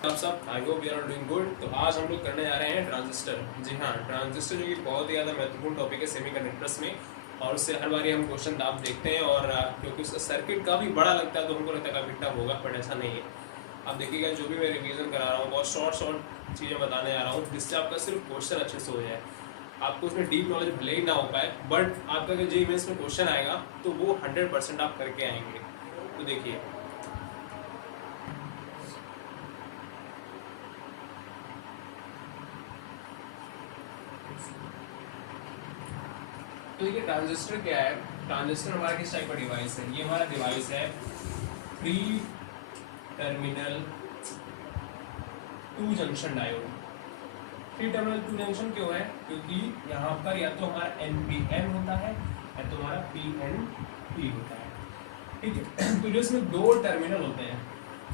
आप सब I hope you are doing good. तो आज हम लोग करने जा रहे हैं ट्रांजिस्टर। जी हाँ, ट्रांजिस्टर जो कि बहुत ही ज़्यादा महत्वपूर्ण टॉपिक है सेमीकंडक्टर्स में, और उससे हर बारी हम क्वेश्चन आप देखते हैं। और क्योंकि उसका सर्किट काफ़ी बड़ा लगता है तो हमको लगता है काफ़ी टफ होगा, बट ऐसा नहीं है। आप देखिएगा जो भी मैं रिवीजन करा रहा हूँ बहुत शॉर्ट चीज़ें बताने जा रहा हूँ, जिससे आपका सिर्फ क्वेश्चन अच्छे से हो जाए। आपको उसमें डीप नॉलेज भले ही ना हो पाए, बट आपका अगर जेईई मेंस में क्वेश्चन आएगा तो वो 100% आप करके आएंगे। तो देखिए, तो ये ट्रांजिस्टर क्या है। ट्रांजिस्टर हमारा किस टाइप का डिवाइस है? ये हमारा डिवाइस है 3 terminal 2 junction diode. 3 terminal 2 junction क्यों है? क्योंकि यहाँ पर या तो हमारा NPN होता है या तो हमारा PNP होता है। ठीक है, तो जो इसमें 2 टर्मिनल होते हैं,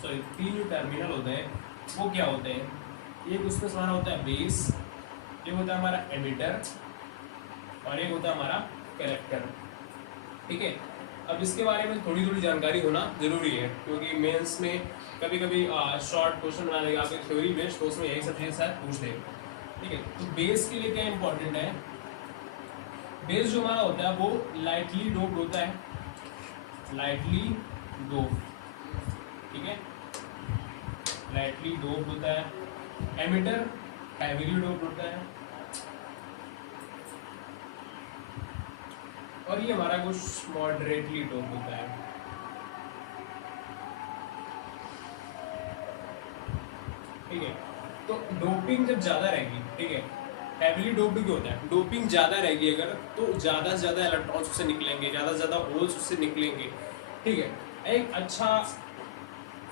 सॉरी 3 जो टर्मिनल होते हैं वो क्या होते हैं? एक उसमें हमारा होता है बेस, एक होता है हमारा एमिटर, और एक होता है हमारा कलेक्टर। ठीक है, अब इसके बारे में थोड़ी थोड़ी जानकारी होना जरूरी है, क्योंकि मेंस में कभी कभी शॉर्ट क्वेश्चन बना देगा आपके थ्योरी बेस्ड, तो उसमें यही सब चीज़ें शायद पूछ देगा। ठीक है, तो बेस के लिए क्या इंपॉर्टेंट है? बेस जो हमारा होता है वो लाइटली डोप्ड होता है, लाइटली डोप्ड। ठीक है, लाइटली डोप्ड होता है। एमिटर हैवीली डोप्ड होता है, और ये हमारा कुछ मॉडरेटली डोप होता है। ठीक है, तो डोपिंग जब ज्यादा रहेगी, ठीक है, हैवीली डोप्ड क्यों होता है? डोपिंग ज्यादा रहेगी अगर, तो ज्यादा से ज्यादा इलेक्ट्रॉन्स उससे निकलेंगे, ज्यादा से ज्यादा होल्स उससे निकलेंगे। ठीक है, एक अच्छा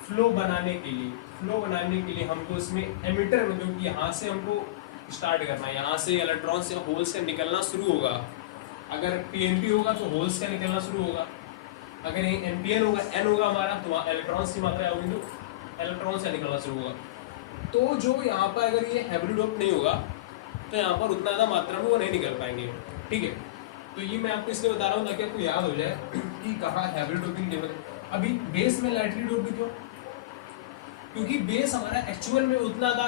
फ्लो बनाने के लिए हमको इसमें एमिटर में, जो कि यहाँ से हमको स्टार्ट करना है, यहाँ से इलेक्ट्रॉन से होल्स का निकलना शुरू होगा। अगर PNP होगा तो होल्स का निकलना शुरू होगा, अगर ये NPN होगा, N होगा हमारा, तो वहाँ इलेक्ट्रॉन्स की मात्रा होगी तो इलेक्ट्रॉन्स का निकलना शुरू होगा। तो जो यहाँ पर अगर ये हैवी डोप नहीं होगा तो यहाँ पर उतना ज़्यादा मात्रा में वो नहीं निकल पाएंगे। ठीक है, तो ये मैं आपको इसलिए बता रहा हूँ ताकि आपको याद हो जाए कि कहाँ हैवी डोपिंग लेवल। अभी बेस में लाइटली डोप क्यों? क्योंकि बेस हमारा एक्चुअल में उतना ज़्यादा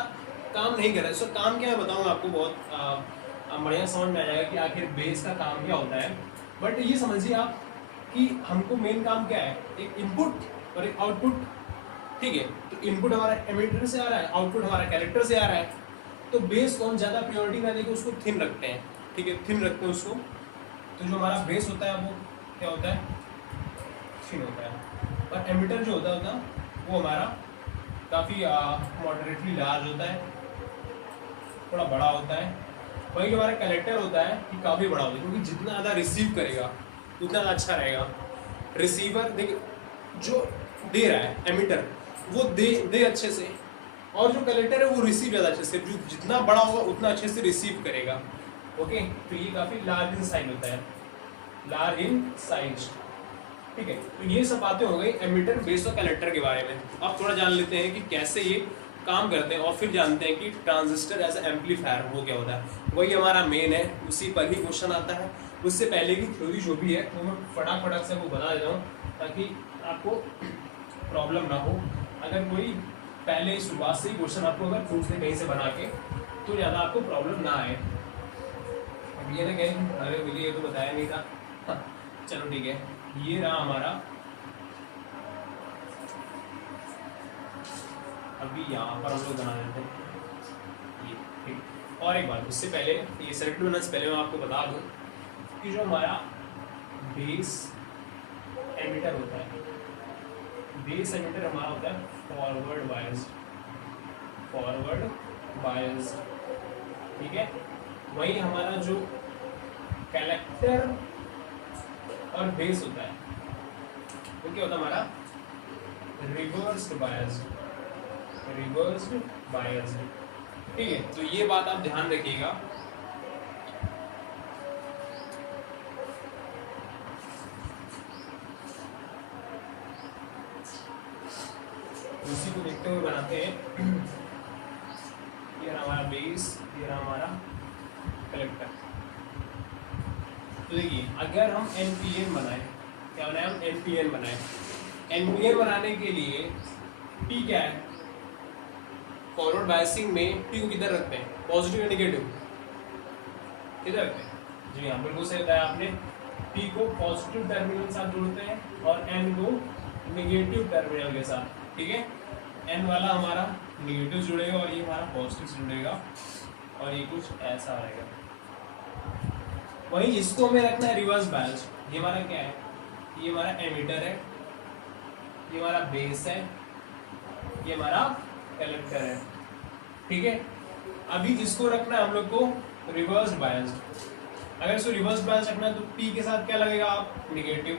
काम नहीं कर रहा है। सो काम क्या है बताऊँगा आपको, बहुत बढ़िया समझ में आ जाएगा कि आखिर बेस का काम क्या होता है। बट ये समझिए आप कि हमको मेन काम क्या है, एक इनपुट और एक आउटपुट। ठीक है, तो इनपुट हमारा एमिटर से आ रहा है, आउटपुट हमारा कैरेक्टर से आ रहा है। तो बेस को हम ज़्यादा प्रायोरिटी में देके उसको थिन रखते हैं। ठीक है, थिन रखते हैं उसको। तो जो हमारा बेस होता है वो क्या होता है? थिन होता है। और एमिटर जो होता है वो हमारा काफ़ी मॉडरेटली लार्ज होता है, थोड़ा बड़ा होता है। वही जो हमारा कलेक्टर होता है कि काफ़ी बड़ा होता है, क्योंकि जितना ज़्यादा रिसीव करेगा उतना ज़्यादा अच्छा रहेगा। रिसीवर देखिए, जो दे रहा है एमिटर वो दे अच्छे से, और जो कलेक्टर है वो रिसीव ज़्यादा अच्छे से, जो जितना बड़ा होगा उतना अच्छे से रिसीव करेगा। ओके, तो ये काफ़ी लार्ज इन साइज होता है, लार्ज इन साइज। ठीक है, तो ये सब बातें हो गई एमिटर, बेस और कलेक्टर के बारे में। अब थोड़ा जान लेते हैं कि कैसे ये काम करते हैं, और फिर जानते हैं कि ट्रांजिस्टर एज एम्पलीफायर वो क्या होता है। वही हमारा मेन है, उसी पर ही क्वेश्चन आता है। उससे पहले की थ्योरी जो भी है वो मैं फटाफट से वो बता देता हूँ, ताकि आपको प्रॉब्लम ना हो। अगर कोई पहले शुरुआत से ही क्वेश्चन आपको अगर पूछ दे कहीं से बना के, तो ज़्यादा आपको प्रॉब्लम ना आए। अब ये ना कहें अरे मुझे ये तो बताया नहीं था। हाँ, चलो ठीक है, ये रहा हमारा। अभी यहाँ पर हम लोग बना देते हैं ये। ठीक, और एक बात उससे पहले, ये सर्किट बनाने से पहले मैं आपको बता दूँ कि जो हमारा बेस एमिटर होता है, बेस एमिटर हमारा होता है फॉरवर्ड बायस्ड। ठीक है, वही हमारा जो कलेक्टर और बेस होता है वो क्या होता है हमारा? Reversed biased. ठीक है, तो ये बात आप ध्यान रखिएगा। उसी को देखते हुए बनाते हैं। ये रहा हमारा बेस, ये रहा हमारा कलेक्टर। तो देखिए, अगर हम NPN बनाए, क्या बनाए हम? NPN बनाए। NPN बनाने के लिए P क्या है? फॉरवर्ड बायसिंग में पी को किधर रखते हैं, पॉजिटिव या नेगेटिव, किधर रखते हैं? जी हाँ, बिल्कुल सही बताया आपने। पी को पॉजिटिव टर्मिनल के साथ जोड़ते हैं और एन को नेगेटिव टर्मिनल के साथ, ठीक है। एन वाला हमारा नेगेटिव जुड़ेगा और ये हमारा पॉजिटिव जुड़ेगा और ये कुछ ऐसा आएगा। वहीं इसको हमें रखना है रिवर्स बायस। ये हमारा क्या है, ये हमारा एमिटर है, ये हमारा बेस है, ये हमारा कलेक्टर है, ठीक है। अभी इसको रखना है हम लोग को रिवर्स बायस्ड। अगर इसको रिवर्स बायस रखना है तो पी के साथ क्या लगेगा आप, नेगेटिव,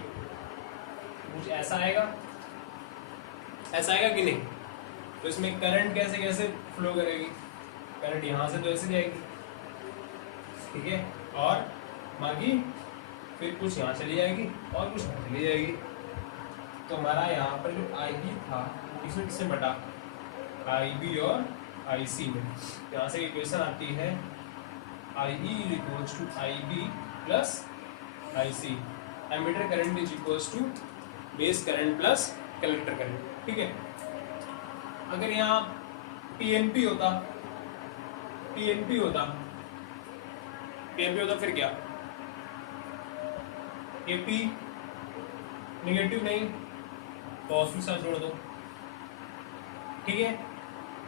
कुछ ऐसा आएगा, ऐसा आएगा कि नहीं। तो इसमें करंट कैसे कैसे फ्लो करेगी, करंट यहाँ से तो ऐसे जाएगी, ठीक है, और बाकी फिर कुछ यहाँ चली जाएगी और कुछ यहाँ चली जाएगी। तो हमारा यहाँ पर जो आई बी था इसमें किससे बटा, आई बी और आई सी में। यहाँ से इक्वेशन आती है I E is equals to I B plus I C, emitter current is equals to base current plus collector current, ठीक है। अगर यहाँ पीएनपी होता, पीएनपी होता, पीएनपी होता फिर क्या, ये पी निगेटिव नहीं, पॉजिटिव साथ जोड़ दो, ठीक है।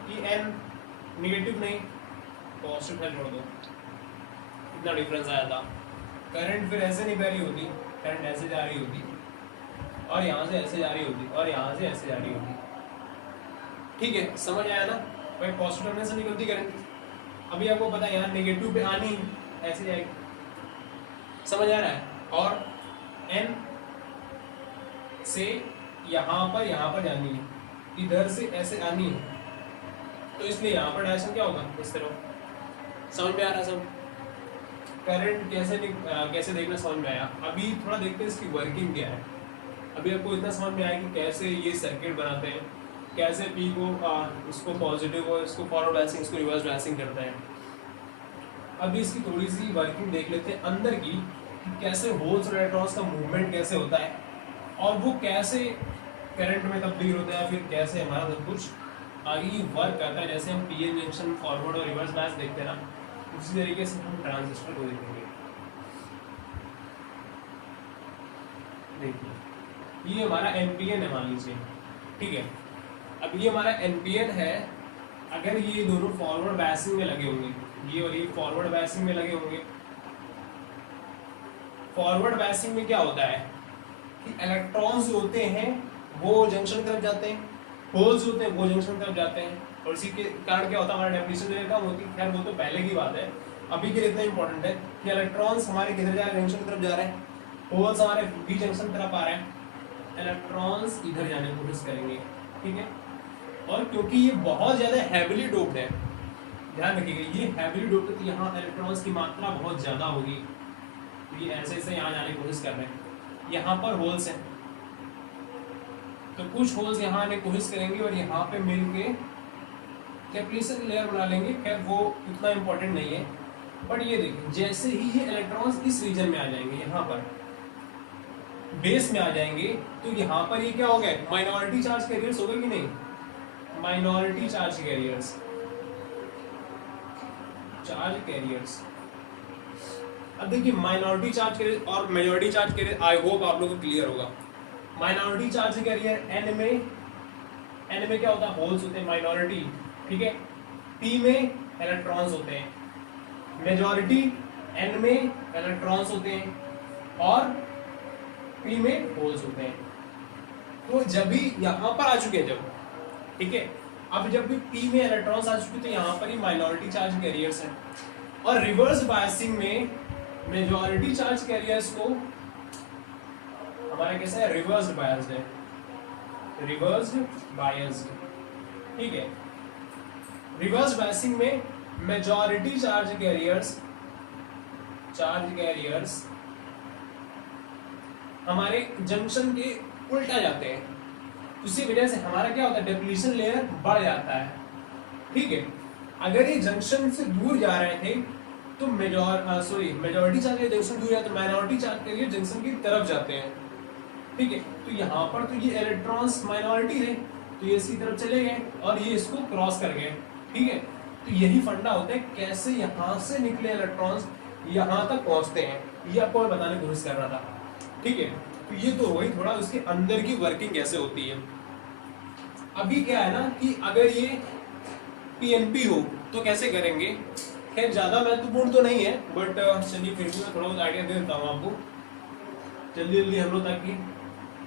ये एन निगेटिव नहीं, पॉजिटिव साथ जोड़ दो, इतना डिफरेंस आया था। करंट फिर ऐसे नहीं बह रही होती, करंट ऐसे जा रही होती और यहाँ से ऐसे जा रही होती और यहाँ से ऐसे जा रही होती, ठीक है। समझ आया ना भाई, पॉजिटिव टर्मिनल से निकलती करंट, अभी आपको पता है यहाँ नेगेटिव पे आनी ऐसे जाएगी, समझ आ रहा है। और एन से यहाँ पर जानी है, इधर से ऐसे आनी है, तो इसलिए यहाँ पर डायरेक्शन क्या होगा, इस तरह। समझ में आ रहा है सब, करंट कैसे देखना समझ में आया। अभी थोड़ा देखते हैं इसकी वर्किंग क्या है। अभी आपको इतना समझ में आया कि कैसे ये सर्किट बनाते हैं, कैसे पी को इसको पॉजिटिव और इसको फॉरवर्ड बायसिंग, इसको रिवर्स बायसिंग करते हैं। अभी इसकी थोड़ी सी वर्किंग देख लेते हैं अंदर की, कि कैसे होल्स और इलेक्ट्रॉन्स का मूवमेंट कैसे होता है और वो कैसे करंट में तब्दील होता है, फिर कैसे हमारा सब कुछ आगे वर्क करता है। जैसे हम पी एन जंक्शन फॉरवर्ड और रिवर्स बायस देखते हैं ना, उसी तरीके से हम ट्रांजिस्टर को देखेंगे। देखिए ये हमारा एनपीएन है मान लीजिए, ठीक है। अब ये हमारा एनपीएन है, अगर ये दोनों फॉरवर्ड बायसिंग में लगे होंगे, ये और ये फॉरवर्ड बायसिंग में लगे होंगे। फॉरवर्ड बायसिंग में क्या होता है कि इलेक्ट्रॉन्स होते हैं वो जंक्शन तरफ जाते हैं, होल्स होते हैं वो जंक्शन तरफ जाते हैं, और इसी के कारण क्या होता है, हमारा डेफिनेशन जो कम होती है। खैर वो तो पहले की बात है, अभी के लिए इतना इंपॉर्टेंट है कि इलेक्ट्रॉन्स हमारे किधर जा रहे हैं, जंक्शन तरफ जा रहे हैं, होल्स हमारे बी जंक्शन तरफ आ रहे हैं, इलेक्ट्रॉन्स इधर जाने की कोशिश करेंगे, ठीक है। और क्योंकि ये बहुत ज्यादा हैवीली डोप्ड है, ध्यान रखिएगा, ये हैवीली डोप्ड है, तो यहाँ इलेक्ट्रॉन्स की मात्रा बहुत ज्यादा होगी, तो ये ऐसे ऐसे यहाँ जाने की कोशिश कर रहे हैं। यहाँ पर होल्स हैं, तो कुछ होल्स यहाँ आने की कोशिश करेंगे और यहाँ पे मिल के कैप्लिसन लेयर बना लेंगे। खैर वो इतना इंपॉर्टेंट नहीं है, बट ये देखिए जैसे ही ये इलेक्ट्रॉन्स इस रीजन में आ जाएंगे, यहाँ पर बेस में आ जाएंगे, तो यहाँ पर ये क्या हो गया, माइनॉरिटी चार्ज कैरियर्स हो गए कि नहीं, minority charge carriers, charge carriers. अब देखिए माइनॉरिटी चार्ज कैरियर और majority charge carrier, I hope आप लोगों को क्लियर होगा। माइनॉरिटी चार्ज कैरियर एन में क्या होता है, होल्स होते हैं, माइनॉरिटी, ठीक है। पी में इलेक्ट्रॉन्स होते हैं, मेजॉरिटी एन में इलेक्ट्रॉन्स होते हैं और पी में होल्स होते हैं। तो जब भी यहाँ पर आ चुके हैं जब, ठीक है, अब जब भी पी में इलेक्ट्रॉन्स आ चुके तो यहाँ पर ही माइनॉरिटी चार्ज कैरियर्स हैं। और रिवर्स बायसिंग में मेजॉरिटी चार्ज कैरियर्स को हमारा कैसा है, रिवर्स बायस्ड है, रिवर्स बायस्ड, ठीक है। रिवर्स बायसिंग में मेजॉरिटी चार्ज कैरियर्स हमारे जंक्शन के उल्टा जाते हैं, उसी वजह से हमारा क्या होता है, डिप्लीशन लेयर बढ़ जाता है, ठीक है। अगर ये जंक्शन से दूर जा रहे थे तो मेजॉरिटी चार्ज जंक्शन दूर जाते, माइनॉरिटी चार्ज कैरियर जंक्शन की तरफ जाते हैं, ठीक है। तो यहाँ पर तो ये इलेक्ट्रॉन्स माइनॉरिटी है, तो ये इसकी तरफ चले गए और ये इसको क्रॉस कर गए, ठीक है, तो यही फंडा होता है कैसे यहाँ से निकले इलेक्ट्रॉन्स यहाँ तक पहुंचते हैं, ये आपको मैं बताने की कोशिश कर रहा था। ठीक है, तो ये तो वही थोड़ा उसके अंदर की वर्किंग कैसे होती है। अभी क्या है ना कि अगर ये पीएनपी हो तो कैसे करेंगे, खैर ज्यादा महत्वपूर्ण तो नहीं है, बट चलिए फिर भी मैं थोड़ा बहुत आइडिया दे देता हूँ आपको जल्दी जल्दी हम लोग, ताकि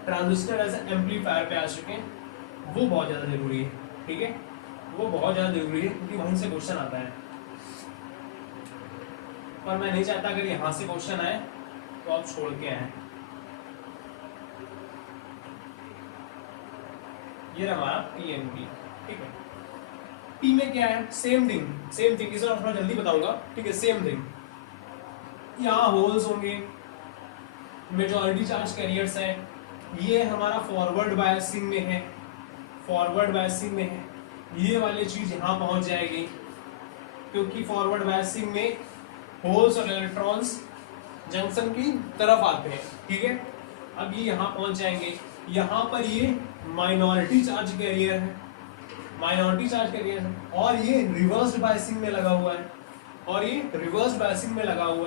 ट्रांजिस्टर एज एम्पलीफायर पे आ चुके हैं, वो बहुत ज़्यादा जरूरी है। ठीक है, वो बहुत ज़्यादा जरूरी है क्योंकि वहीं से क्वेश्चन आता है, पर मैं नहीं चाहता अगर यहाँ से क्वेश्चन आए तो आप छोड़ के आए। ये रहा हमारा पीएनपी। ठीक है, पी में क्या है, सेम थिंग इसे थोड़ा जल्दी बताऊंगा। ठीक है, सेम थिंग, यहाँ होल्स होंगे, मेजॉरिटी चार्ज कैरियर्स है, ये हमारा फॉरवर्ड बायसिंग में है, ये वाली चीज यहाँ पहुंच जाएगी क्योंकि फॉरवर्ड बायसिंग में होल्स और इलेक्ट्रॉन्स जंक्शन की तरफ आते हैं। ठीक है, अब ये यहाँ पहुंच जाएंगे, यहाँ पर ये माइनॉरिटी चार्ज कैरियर है, और ये रिवर्स बायसिंग में लगा हुआ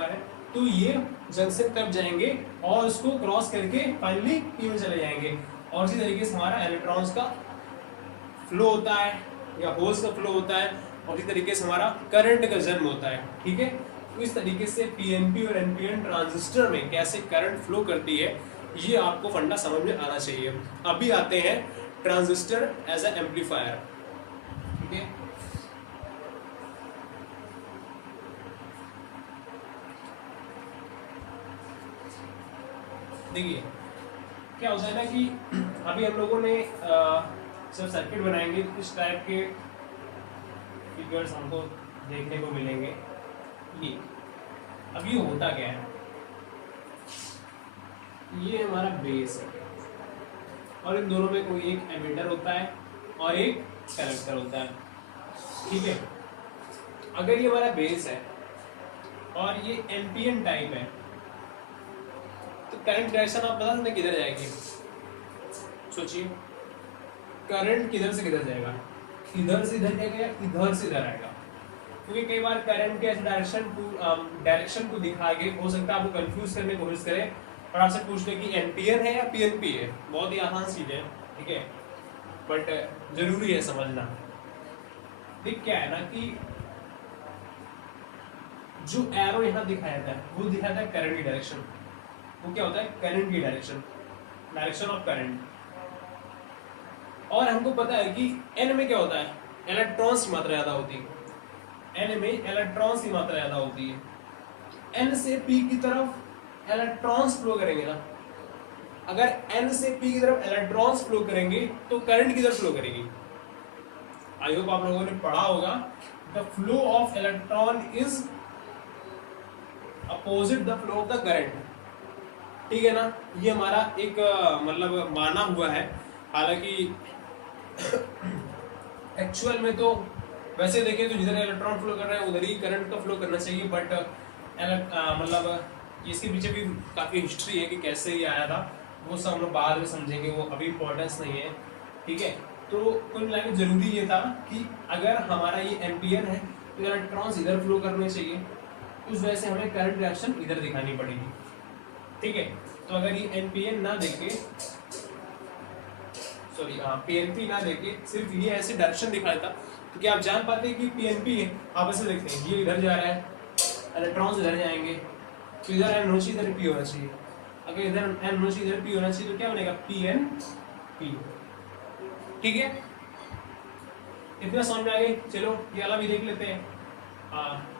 है, तो ये जंक्शन कब जाएंगे और उसको क्रॉस करके फाइनली पी में चले जाएंगे। और इसी तरीके से हमारा इलेक्ट्रॉन्स का फ्लो होता है या होल्स का फ्लो होता है, और इसी तरीके से हमारा करंट का जन्म होता है। ठीक है, तो इस तरीके से पीएनपी और एनपीएन ट्रांजिस्टर में कैसे करंट फ्लो करती है, ये आपको फंडा समझ में आना चाहिए। अभी आते हैं ट्रांजिस्टर एज ए एम्पलीफायर। ठीक है, देखिए क्या होता है ना कि अभी हम लोगों ने जब सर्किट बनाएंगे तो इस टाइप के फिगर्स हमको देखने को मिलेंगे। ये अब ये होता क्या है, ये हमारा बेस है और इन दोनों में कोई एक एमिटर होता है और एक कलेक्टर होता है। ठीक है, अगर ये हमारा बेस है और ये एनपीएन टाइप है तो करंट डायरेक्शन आप बता सकते हैं किधर जाएगी। सोचिए, करंट किधर से किधर जाएगा, इधर से इधर जाएगा या इधर से इधर आएगा, क्योंकि कई बार करंट के डायरेक्शन को दिखा के हो सकता है आपको कंफ्यूज करने की कोशिश करें और आपसे पूछ ले कि एनपीएन है या पीएनपी है। बहुत ही आसान चीज है, ठीक है, बट जरूरी है समझना। देख क्या है ना कि जो एरो यहाँ दिखाया था वो दिखाया था करंट की डायरेक्शन, वो क्या होता है करंट की डायरेक्शन ऑफ करंट। और हमको पता है कि एन में क्या होता है, इलेक्ट्रॉन्स की मात्रा ज्यादा होती है, एन में इलेक्ट्रॉन्स की मात्रा ज्यादा होती है। एन से पी की तरफ इलेक्ट्रॉन्स फ्लो करेंगे ना, अगर एन से पी की तरफ इलेक्ट्रॉन्स फ्लो करेंगे तो करंट किधर फ्लो करेगी। आई होप आप लोगों ने पढ़ा होगा, the flow of electron is opposite the flow of the current. ठीक है ना, ये हमारा एक मतलब माना हुआ है, हालांकि एक्चुअल में तो वैसे देखें तो जिधर इलेक्ट्रॉन फ्लो कर रहा है उधर ही करंट का फ्लो करना चाहिए, बट मतलब इसके पीछे भी काफ़ी हिस्ट्री है कि कैसे ये आया था, वो सब हम लोग बाद में समझेंगे, वो अभी इम्पोर्टेंस नहीं है। ठीक है, तो कुल मिलाकर जरूरी ये था कि अगर हमारा ये एम्पियर है तो इलेक्ट्रॉन्स इधर फ्लो करने चाहिए, उस वजह से हमें करंट रिएक्शन इधर दिखानी पड़ेगी। ठीक है, तो अगर ये एनपीएन ना देके पीएनपी ना देके सिर्फ ये ऐसे डायरेक्शन दिखाया था तो क्या आप जान पाते हैं कि पीएनपी है। आप ऐसे देखते हैं ये इधर जा रहा है, इलेक्ट्रॉन्स इधर जाएंगे, तो इधर एन होना चाहिए, इधर पी होना चाहिए। अगर इधर एन होना चाहिए, इधर पी होना चाहिए, तो क्या बनेगा पी एन पी। ठीक है, इतना समझ में आ गई। चलो ये वाला भी देख लेते हैं,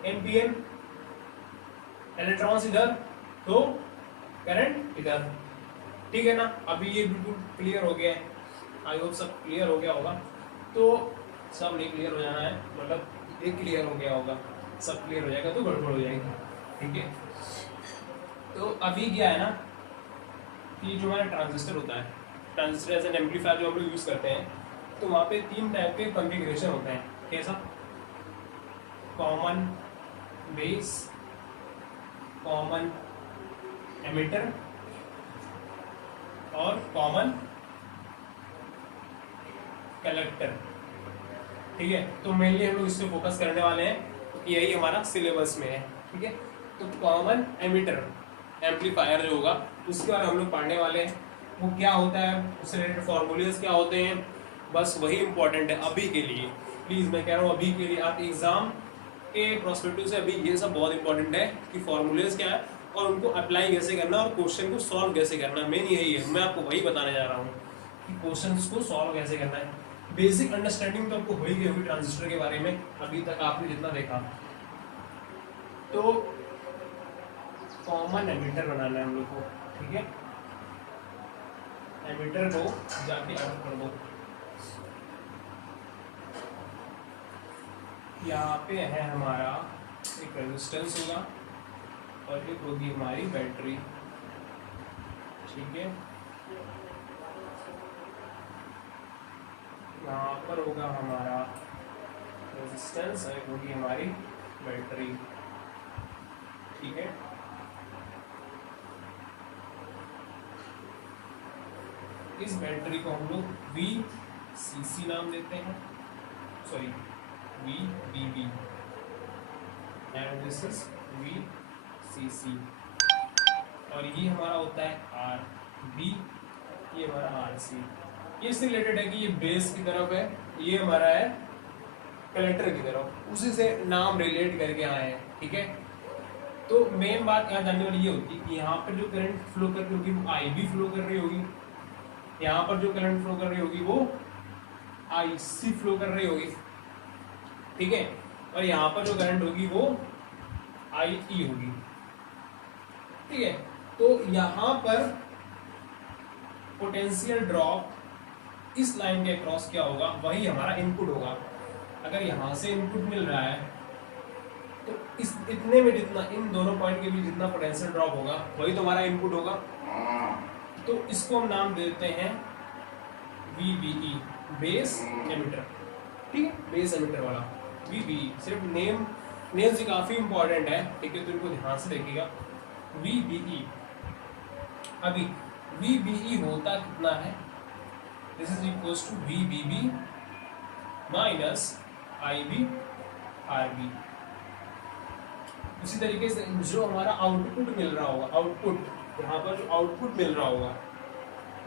एन पी एन, इलेक्ट्रॉन्स इधर तो करंट इधर। ठीक है ना, अभी ये बिल्कुल क्लियर हो गया है, आई होप सब क्लियर हो गया होगा। तो सब नहीं क्लियर हो जाना है, मतलब ये क्लियर हो गया होगा, सब क्लियर हो जाएगा तो गड़बड़ हो जाएगी। ठीक है, तो अभी क्या है ना कि जो हमारा ट्रांजिस्टर होता है, ट्रांजिस्टर एज एन एम्पलीफायर जो हम लोग यूज़ करते हैं, तो वहाँ पे 3 टाइप के कॉन्फ़िगरेशन होते हैं। कैसा, कॉमन बेस, कॉमन एमिटर और कॉमन कलेक्टर। ठीक है। तो मेनली हम लोग इस पे फोकस करने वाले हैं, तो यही हमारा सिलेबस में है। ठीक है, तो कॉमन एमिटर एम्पलीफायर जो होगा उसके बारे में हम लोग पढ़ने वाले हैं, वो क्या होता है, उससे रिलेटेड फॉर्मूलेज क्या होते हैं, बस वही इंपॉर्टेंट है अभी के लिए। प्लीज़ मैं कह रहा हूँ अभी के लिए, आप एग्जाम के प्रोस्पेक्टिव से अभी ये सब बहुत इंपॉर्टेंट है कि फॉर्मूलेज क्या है और उनको अप्लाई कैसे करना और क्वेश्चन को सॉल्व कैसे करना, मेन यही है। मैं आपको वही बताने जा रहा हूँ कि क्वेश्चंस को सॉल्व कैसे करना है। बेसिक अंडरस्टैंडिंग तो आपको हो ही गई होगी ट्रांजिस्टर के बारे में, अभी तक आपने जितना देखा। तो कॉमन एमिटर बनाना है हम लोग को। ठीक है, एमिटर को जाके आउट कर दो। यहाँ पे है हमारा एक रेजिस्टेंस होगा और एक होगी हमारी बैटरी। ठीक है, यहाँ पर होगा हमारा रेजिस्टेंस और एक होगी हमारी बैटरी। ठीक है, इस बैटरी को हम लोग VCC नाम देते हैं, sorry VBB and this is VCC। और ये हमारा होता है RB, ये हमारा RC। ये इससे रिलेटेड है कि ये बेस की तरफ है, ये हमारा है कलेक्टर की तरफ, उसी से नाम रिलेट करके आए हैं। ठीक है, तो मेन बात यहाँ जानने वाली ये होती है कि यहाँ पर जो करंट फ्लो कर रही होगी वो IB फ्लो कर रही होगी, यहाँ पर जो करंट फ्लो कर रही होगी वो IC फ्लो कर रही होगी। ठीक है, और यहाँ पर जो करंट होगी वो IE होगी। ठीक है, तो यहाँ पर पोटेंशियल ड्रॉप इस लाइन के अक्रॉस क्या होगा, वही हमारा इनपुट होगा। अगर यहाँ से इनपुट मिल रहा है तो इस इतने में जितना इन दोनों पॉइंट के बीच जितना पोटेंशियल ड्रॉप होगा वही तो हमारा इनपुट होगा। तो इसको हम नाम देते हैं VBE, बेस एमिटर। ठीक है, बेस एमिटर वाला VBE। सिर्फ नेम से काफी इंपॉर्टेंट है। ठीक है, तो इनको ध्यान से देखिएगा VBE। अभी VBE होता कितना है, this is equals to VBB minus IB RB। इसी तरीके से जो हमारा आउटपुट मिल रहा होगा, आउटपुट यहाँ पर जो आउटपुट मिल रहा होगा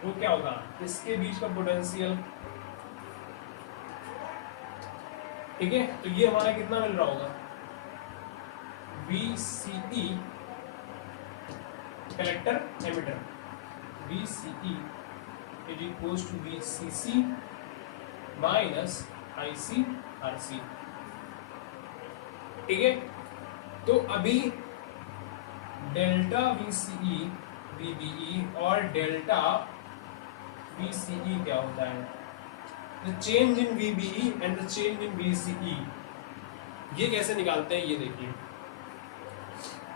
वो क्या होगा, इसके बीच का पोटेंशियल। ठीक है, तो ये हमारा कितना मिल रहा होगा, VCE collector emitter, VCE is equals to VCC minus IC RC। ठीक है, तो अभी डेल्टा VCE VBE और डेल्टा VCE क्या होता है, the change in VBE and the change in VCE। ये कैसे निकालते हैं ये देखिए।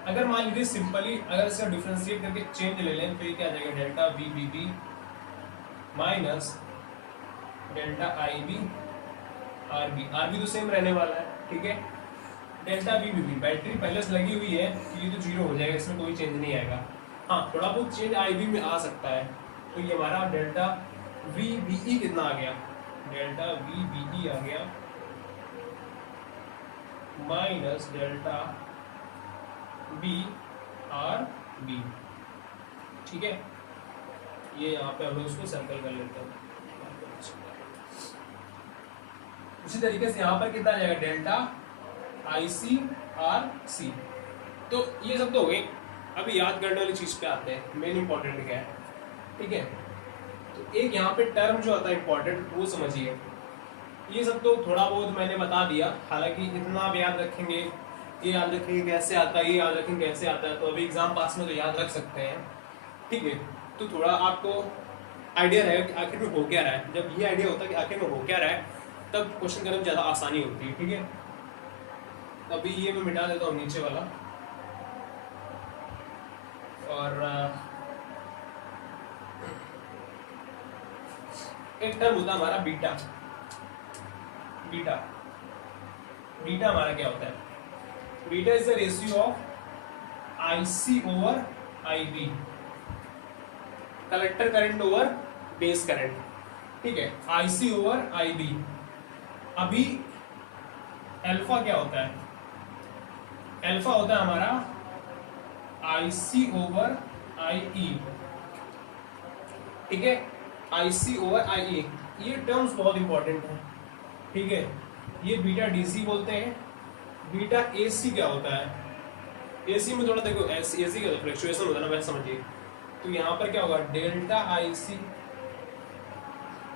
अगर मान लीजिए सिंपली अगर इसका डिफरेंशिएट करके चेंज ले लें तो ये क्या आ जाएगा, delta VBB minus delta IB RB तो सेम रहने वाला है। ठीक है, डेल्टा VBB बैटरी पहले से लगी हुई है तो ये तो जीरो हो जाएगा, इसमें कोई चेंज नहीं आएगा। हाँ, थोड़ा बहुत चेंज IB में आ सकता है। तो ये हमारा डेल्टा VBE कितना आ गया, डेल्टा VBE आ गया माइनस डेल्टा BRB। ठीक है, ये यहाँ पे हम लोग इसको सर्कल कर लेते हैं। उसी तरीके से यहाँ पर कितना आ जाएगा, डेल्टा IC/RC। तो ये सब तो हो गए। अभी याद करने वाली चीज पे आते हैं, मेन इंपॉर्टेंट क्या है। ठीक है, तो एक यहाँ पे टर्म जो आता है इंपॉर्टेंट वो समझिए। ये सब तो थोड़ा बहुत मैंने बता दिया, हालांकि इतना आप याद रखेंगे, ये याद रखेंगे कैसे आता है, ये याद रखेंगे कैसे आता है, तो अभी एग्जाम पास में तो याद रख सकते हैं। ठीक है, तो थोड़ा आपको आइडिया रहेगा कि आखिर में हो क्या रहा है। जब ये आइडिया होता है कि आखिर में हो क्या रहा है तब क्वेश्चन करने में ज़्यादा आसानी होती है। ठीक है, अभी ये मैं मिटा देता हूँ नीचे वाला, और एक टर्म होता है हमारा बीटा। बीटा बीटा हमारा क्या होता है, beta is the ratio of IC over IB, collector current over base current. ठीक है, IC ओवर IB। अभी अल्फा क्या होता है? अल्फा होता है हमारा IC ओवर IE, ठीक है, IC ओवर IE। ये टर्म्स बहुत इंपॉर्टेंट है, ठीक है। ये बीटा DC बोलते हैं। बीटा AC क्या होता है? AC में थोड़ा देखो, AC का फ्लक्चुएशन होता है ना, वैसे समझिए। तो यहाँ पर क्या होगा, delta IC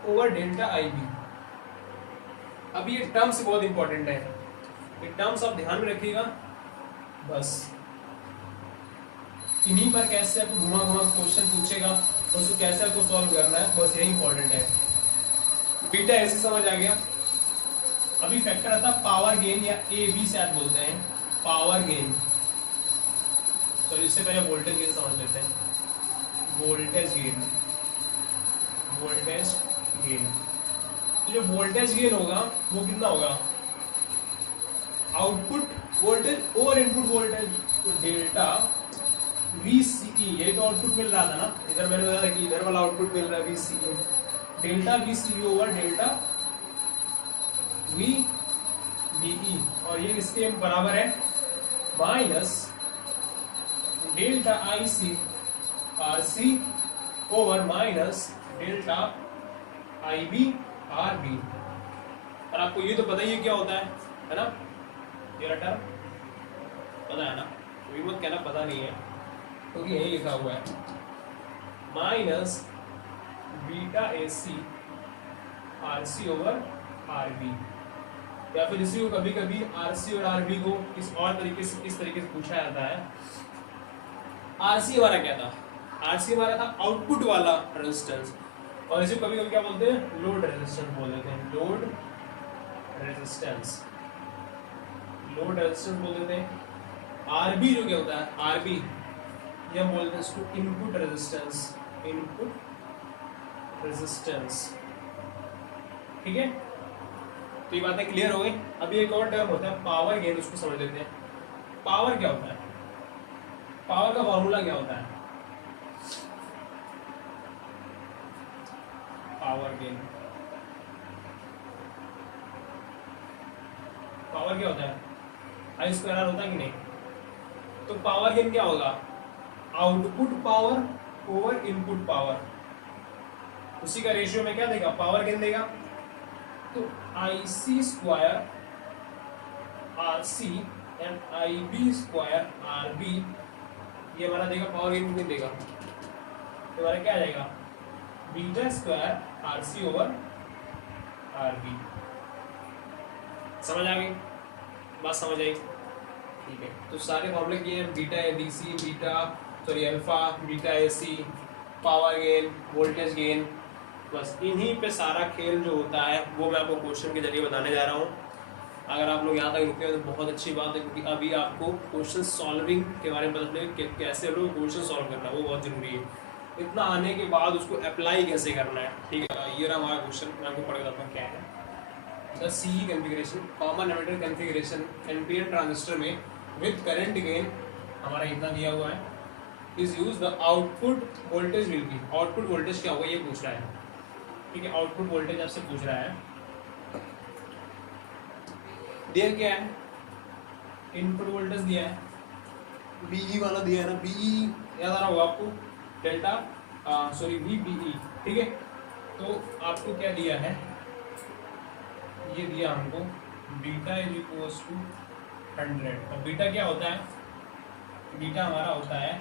over delta IB। अब ये टर्म्स बहुत इंपॉर्टेंट है, ये टर्म्स आप ध्यान में रखिएगा। बस इन्हीं पर कैसे आपको घुमा घुमा क्वेश्चन पूछेगा, उसको कैसे आपको सॉल्व करना है, बस यही इंपॉर्टेंट है। बीटा ऐसे समझ आ गया। अभी फैक्टर आता है पावर गेन, या AB शायद बोलते हैं, पावर गेन। तो इससे पहले वोल्टेज गेन समझ लेते हैं। वोल्टेज गेन, वोल्टेज गेन, तो जो वोल्टेज गेन होगा वो कितना होगा? Output voltage over input voltage, तो डेल्टा VCE, ये तो आउटपुट मिल रहा था ना, इधर मैंने बताया था कि इधर वाला आउटपुट मिल रहा है VCE, delta VCE over delta VBE, और ये इसके बराबर है minus delta IC RC over minus delta IB RB। और आपको ये तो पता ही है क्या होता है ना, ये टर्म पता है ना, कोई मत कहना पता नहीं है, क्योंकि यही लिखा हुआ है minus beta AC RC over RB। या फिर इसी को कभी कभी RC और RB को इस और तरीके से, किस तरीके से पूछा जाता है। RC हमारा क्या था? RC हमारा था आउटपुट वाला रेजिस्टेंस, और इसे कभी कभी क्या बोलते हैं? लोड रेजिस्टेंस बोल देते हैं, लोड रेजिस्टेंस, लोड रेजिस्टेंस बोल देते हैं। RB जो क्या होता है? RB ये हम बोलते हैं इसको इनपुट रेजिस्टेंस, इनपुट रेजिस्टेंस, ठीक है। तो ये बातें क्लियर हो गई। अभी एक और टर्म होता है पावर गेन, उसको समझ लेते हैं। पावर क्या होता है? पावर का फॉर्मूला क्या होता है? पावर गेन, पावर क्या होता है? आई स्क्वायर आर होता है कि नहीं? तो पावर गेन क्या होगा? Output power over input power, उसी का रेशियो में क्या देगा? पावर गेन देगा। तो IC square RC and IB square RB, ये हमारा देगा पावर गेन, नहीं देगा तो हमारा क्या आ जाएगा? Beta square RC over RB। समझ आ गई बात? समझ आई, ठीक है। तो सारे फॉर्मूले किए हैं, beta DC, beta sorry alpha, beta AC, power gain, voltage gain, बस इन्हीं पे सारा खेल जो होता है वो मैं आपको क्वेश्चन के जरिए बताने जा रहा हूँ। अगर आप लोग यहाँ तक रुके हो तो बहुत अच्छी बात है, क्योंकि अभी आपको क्वेश्चन सॉल्विंग के बारे में पता चलेगा, कैसे लोग क्वेश्चन सॉल्व करना है, वो बहुत जरूरी है। इतना आने के बाद उसको अप्लाई कैसे करना है, ठीक है। ये रहा हमारा क्वेश्चन, मैं आपको पढ़ बताता हूँ क्या है। The CE configuration, common emitter configuration NPN transistor में विद करंट गेन हमारा इतना दिया हुआ है, is use the output voltage will be, output voltage क्या होगा ये पूछ रहा है, ठीक है। आउटपुट वोल्टेज आपसे पूछ रहा है, दिया क्या है? इनपुट वोल्टेज दिया है, BE वाला दिया है ना, BE याद आ रहा होगा आपको, डेल्टा सॉरी VBE, ठीक है। तो आपको क्या दिया है? ये दिया हमको बीटा इज इक्वल्स टू 100। और बीटा क्या होता है? बीटा हमारा होता है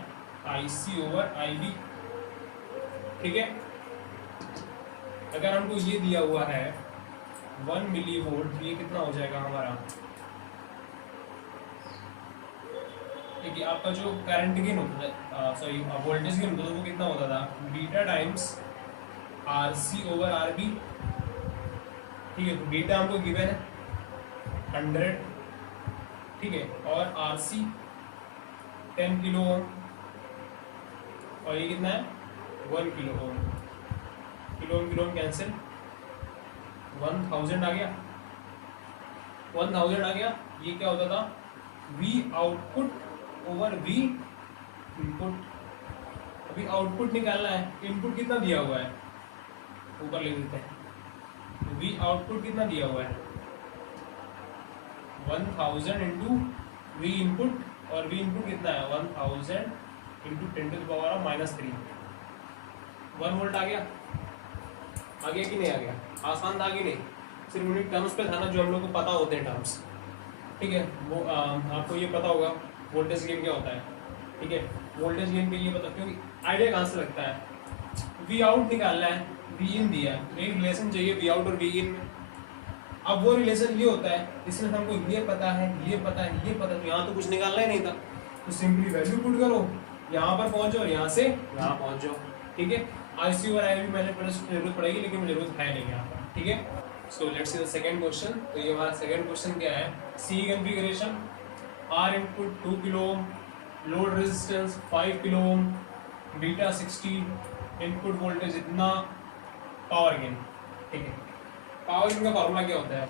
IC ओवर IB, ठीक है। अगर हमको ये दिया हुआ है 1 मिली वोल्ट, ये कितना हो जाएगा हमारा? देखिए आपका जो करंट गेन होता था, सॉरी वोल्टेज गेन होता था, वो कितना होता था? Beta times RC over RB, ठीक है। तो बीटा हमको गिवन है 100, ठीक है, और RC 10 किलो ओम, और ये कितना है? 1 kilo ohm. Kilo ohm cancel, 1000 आ गया, 1000 आ गया। ये क्या होता था? V output over V input. अभी आउटपुट निकालना है, इनपुट कितना दिया हुआ है ऊपर लिख देते हैं। V आउटपुट कितना दिया हुआ है? 1000 इंटू वी इनपुट, और वी इनपुट कितना है 1000 इंटू 10⁻³ 1 वोल्ट आ गया कि नहीं आ गया? आसान था कि नहीं? सिर्फ उन्हीं टर्म्स पे था ना जो हम लोग को पता होते हैं टर्म्स, ठीक है। वो आपको ये पता होगा वोल्टेज गेन क्या होता है, ठीक है। वोल्टेज गेन के लिए पता, क्योंकि आइडिया कहाँ से लगता है, वी आउट निकालना है, वी इन दिया है, एक रिलेशन चाहिए वी आउट और वी इन में। अब वो रिलेशन ये होता है, इसमें हमको ये पता है, ये पता है, ये पता है, तो यहाँ तो कुछ निकालना ही नहीं था, तो सिंपली वैल्यू पुट करो, यहाँ पर पहुंचो और यहाँ से यहाँ पहुंच जाओ, ठीक है। IC और IB मैंने जरूरत पड़ेगी, लेकिन मुझे जरूरत है नहीं यहाँ पर, ठीक है। So let's see the second question. तो ये हमारा सेकंड क्वेश्चन क्या है, C configuration, R input 2 kilo ohm, load resistance 5 kilo ohm, beta 60, input voltage इतना, पावर गेन, ठीक है। पावर गेन का फॉर्मूला क्या होता है?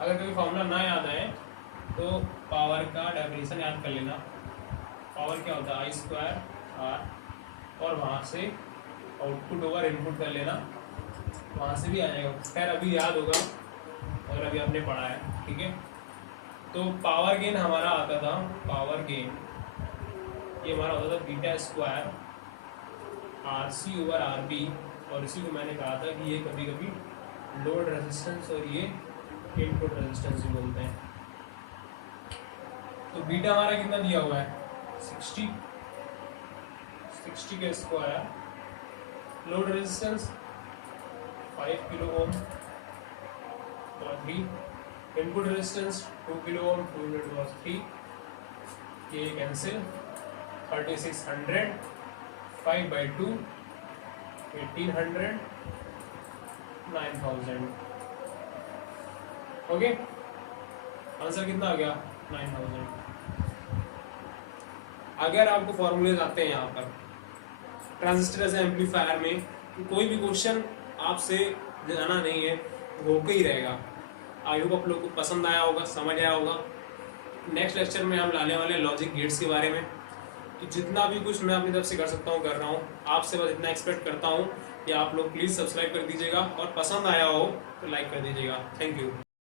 अगर कभी फॉर्मूला ना याद आए तो पावर का डेफिनेशन याद कर लेना। पावर क्या होता है, I² R, और वहाँ से आउटपुट ओवर इनपुट कर लेना, वहाँ से भी आ जाएगा। खैर अभी याद होगा और अभी आपने पढ़ा है, ठीक है। तो पावर गेन हमारा आता था, पावर गेन ये हमारा होता था β² RC ओवर RB, और इसी को मैंने कहा था कि ये कभी कभी लोड रेजिस्टेंस और ये इनपुट रेजिस्टेंस भी बोलते हैं। तो बीटा हमारा कितना दिया हुआ है 60 के स्क्वायर, लोड रेजिस्टेंस 5 किलो ओम और 3, input resistance 2 kilo Om, 2 unit was 3, ये कैंसिल, 3600, 5/2 1800, 9000, ओके। आंसर कितना आ गया 9000। अगर आपको फॉर्मूलेज आते हैं यहाँ पर ट्रांजिस्टर एज एम्पलीफायर में, कोई भी क्वेश्चन आपसे जाना नहीं है, होके ही रहेगा। आई होप आप लोग को पसंद आया होगा, समझ आया होगा। नेक्स्ट लेक्चर में हम लाने वाले लॉजिक गेट्स के बारे में, तो जितना भी कुछ मैं अपनी तरफ से कर सकता हूँ कर रहा हूँ। आपसे बस इतना एक्सपेक्ट करता हूँ कि आप लोग प्लीज़ सब्सक्राइब कर दीजिएगा, और पसंद आया हो तो लाइक कर दीजिएगा। Thank you.